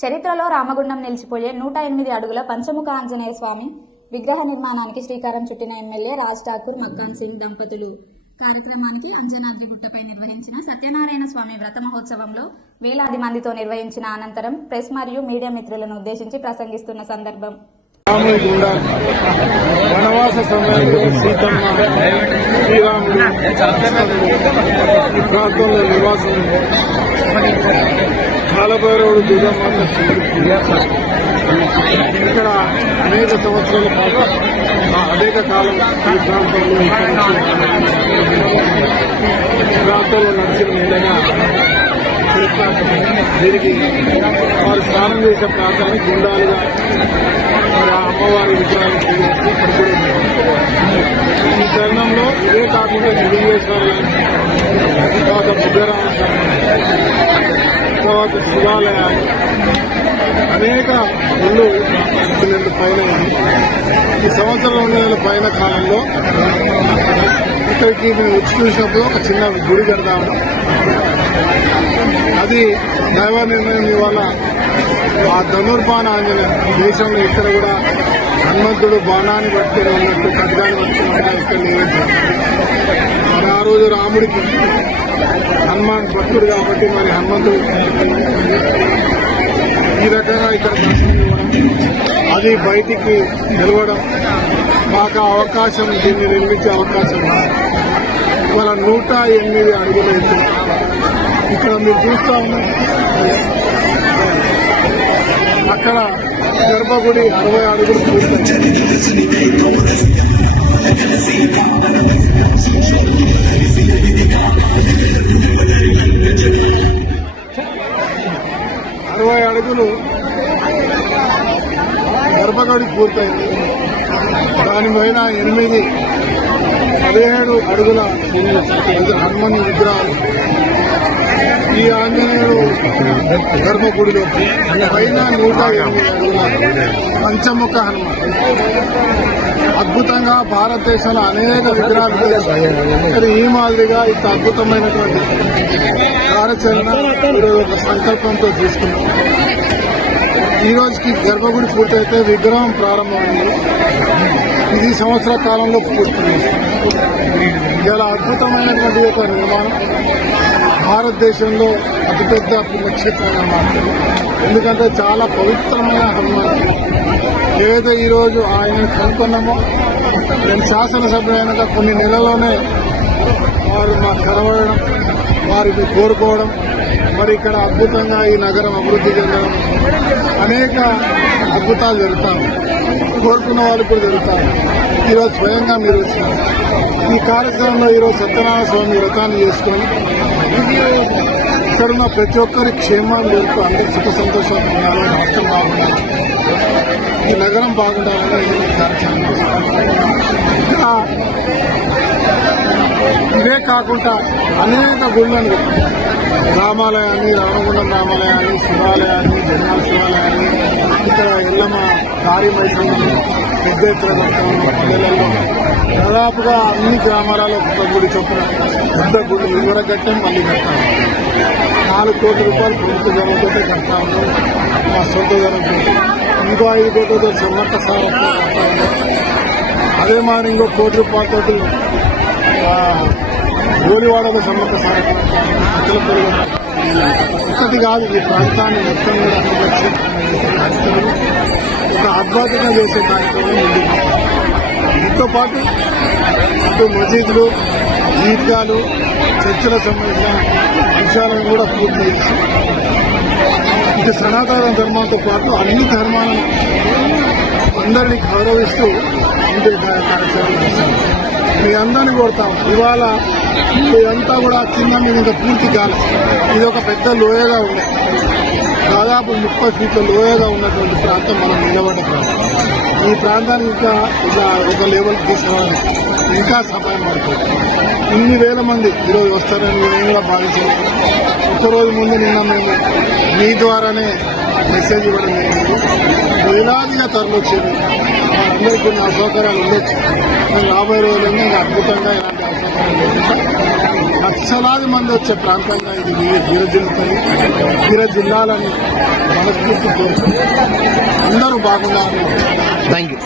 చరిత్రలో రామగుండం నిలిచిపోయే నూట ఎనిమిది అడుగుల పంచముఖ ఆంజనేయ స్వామి విగ్రహ నిర్మాణానికి శ్రీకారం చుట్టిన ఎమ్మెల్యే రాజ్ ఠాకూర్ మక్కాన్ సింగ్ దంపతులు. కార్యక్రమానికి అంజనాద్రి గుట్టపై నిర్వహించిన సత్యనారాయణ స్వామి వ్రత మహోత్సవంలో వేలాది మందితో నిర్వహించిన అనంతరం ప్రెస్ మరియు మీడియా మిత్రులను ఉద్దేశించి ప్రసంగిస్తున్న సందర్భం. వనవాస సమయంలో సీతమ్మ శ్రీరాముడు ఈ ప్రాంతంలో నివాసం. కాలభైరవుడు దుర్గమాత శివుడు ఇక్కడ అనేక సంవత్సరాల పాటు ఆ అనేక కాలం ఈ ప్రాంతంలో ఇక్కడ నుంచి ఈ ప్రాంతంలో నడిచిన విధంగా చరిత్ర దీనికి వారు స్నానం చేసే ప్రాంతాన్ని గుండాలుగా మరి ఆ అమ్మవారి విగ్రహాలు పూజిస్తూ ఇక్కడ కూడా ఉన్నారు. ఈ తరుణంలో ఇదే కాకుండా లింగేశ్వర తర్వాత బుద్ధరామ తర్వాత శివాలయాలు అనేక ఇళ్ళు రెండు పైన ఉంది. ఈ సంవత్సరం రెండు వేల పైన కాలంలో ఇక్కడికి మేము వచ్చి చూసినప్పుడు ఒక చిన్న గుడి కడదాము అది దైవ నిర్ణయం ఇవాళ ఆ ధనుర్బాణ ఆంజనేయ దేశంలో ఇక్కడ కూడా హనుమంతుడు బాణాన్ని పట్టుకుని ఉన్నట్టు ఖడ్గాన్ని పట్టుకుని ఇక్కడ నియమించారు ఆ రోజు రాముడికి హనుమాన్ భక్తుడు కాబట్టి మరి హనుమంతుడు ఈ రకంగా ఇక్కడ దర్శనం ఇవ్వడం అది బయటికి నిలవడం మాకు ఆ అవకాశం దీన్ని నిర్మించే అవకాశం ఉంది. ఇవాళ నూట ఎనిమిది అడుగులైతే ఇక్కడ మీరు చూస్తా అక్కడ గర్భగుడి అరవై అడుగులు చూస్తాం పూర్తయింది. దానిపైన ఎనిమిది పదిహేడు అడుగుల హనుమన్ విగ్రహాలు. ఈ ఆంజనేయుడు గర్భగుడిలో పైన నూట ఎనిమిది అడుగుల పంచముఖ హనుమాన్. అద్భుతంగా భారతదేశంలో అనేక విగ్రహాలు ఉన్నాయి. కానీ ఈ మాదిరిగా ఇంత అద్భుతమైనటువంటి కార్యాచరణ ఒక సంకల్పంతో తీసుకున్నాం. ఈ రోజుకి గర్భగుడి పూర్తయితే విగ్రహం ప్రారంభమైంది. ఇది సంవత్సర కాలంలో పూర్తి చాలా అద్భుతమైనటువంటి ఒక నిర్మాణం. భారతదేశంలో అతిపెద్ద పుణ్యక్షేత్రం అన్నమాట. ఎందుకంటే చాలా పవిత్రమైన హనుమాన్. ఏదైతే ఈరోజు ఆయన కనుక్కున్నామో నేను శాసనసభ్యులైనాక కొన్ని నెలల్లోనే వారు మాకు కలవడం వారిని కోరుకోవడం మరి ఇక్కడ అద్భుతంగా ఈ నగరం అభివృద్ధి చెందడం అనేక అద్భుతాలు జరుగుతాయి. కోరుకున్న వాళ్ళు కూడా జరుగుతారు. ఈరోజు స్వయంగా మీరు వచ్చినారు. ఈ కార్యక్రమంలో ఈరోజు సత్యనారాయణ స్వామి వ్రతాన్ని చేసుకొని ఇక్కడున్న ప్రతి ఒక్కరి క్షేమాన్ని వరకు అందరి సుఖ సంతోషాలు ఉండాలి రాష్ట్రం బాగుండాలి ఈ నగరం బాగుండాలని ఈ కార్యక్రమం ఇవే కాకుండా అనేక గుళ్ళను రామాలయాన్ని రామగుండం రామాలయాన్ని శివాలయాన్ని జగన్నాథ శివాలయాన్ని ఇక్కడ ఎల్లమ్మ దారి మైసూరు పెద్ద ఎత్తున కడతాము దాదాపుగా అన్ని గ్రామాలలో ఒక గుడి చొప్పున పెద్ద గుడి వివర కట్టం మళ్ళీ కట్టాము నాలుగు కోట్ల రూపాయలు ప్రభుత్వ ధనంతో కడతాము. మా సొంత ధనంతో ఇంకో ఐదు కోట్లతో సమ్మక్క సారక్క కడతాము. అదే మాదిరి ఇంకో కోటి రూపాయలతోటి గోలివాడలో సమర్థ సారక్క ఒకటి కాదు ఈ ప్రాంతాన్ని మొత్తం కూడా కార్యక్రమం ఒక అద్భుతంగా చేసే కార్యక్రమం ఉంది. దీంతో పాటు ఇటు మసీదులు ఈద్గాలు చర్చలకు సంబంధించిన అంశాలను కూడా పూర్తి చేసి ఇటు సనాతన ధర్మంతో పాటు అన్ని ధర్మాలను అందరినీ గౌరవిస్తూ ఉండే కార్యక్రమం. మీ అందరినీ కోరుతాం. ఇవాళ ఇదంతా కూడా కింద మీద ఇంకా పూర్తి కాదు ఇది ఒక పెద్ద లోయగా ఉంది దాదాపు ముప్పై ఫీట్ల లోయగా ఉన్నటువంటి ప్రాంతం మనం నిలబడ్డ ప్రాంతం. ఈ ప్రాంతాన్ని ఇంకా ఇలా ఒక లెవెల్ తీసుకురావాలి ఇంకా సమయం పడుతుంది. ఇన్ని వేల మంది ఈరోజు వస్తారని మేము కూడా భావించాను ఒక్కరోజు ముందు నిన్న మేము మీ ద్వారానే మెసేజ్ ఇవ్వడం జరిగింది. వేలాదిగా తరలి తరలొచ్చింది. అందరికీ కొన్ని అసౌకర్యాలు ఉండొచ్చు. రాబోయే రోజుల్లో ఇంకా అద్భుతంగా ఇలాంటి అసౌకర్యాలు అవసరం లేకుండా లక్షలాది మంది వచ్చే ప్రాంతంగా ఇది వీరజిల్లుతుంది వీర జిల్లాలని మనస్ఫూర్తి కోరుతుంది అందరూ బాగున్నారు. Thank you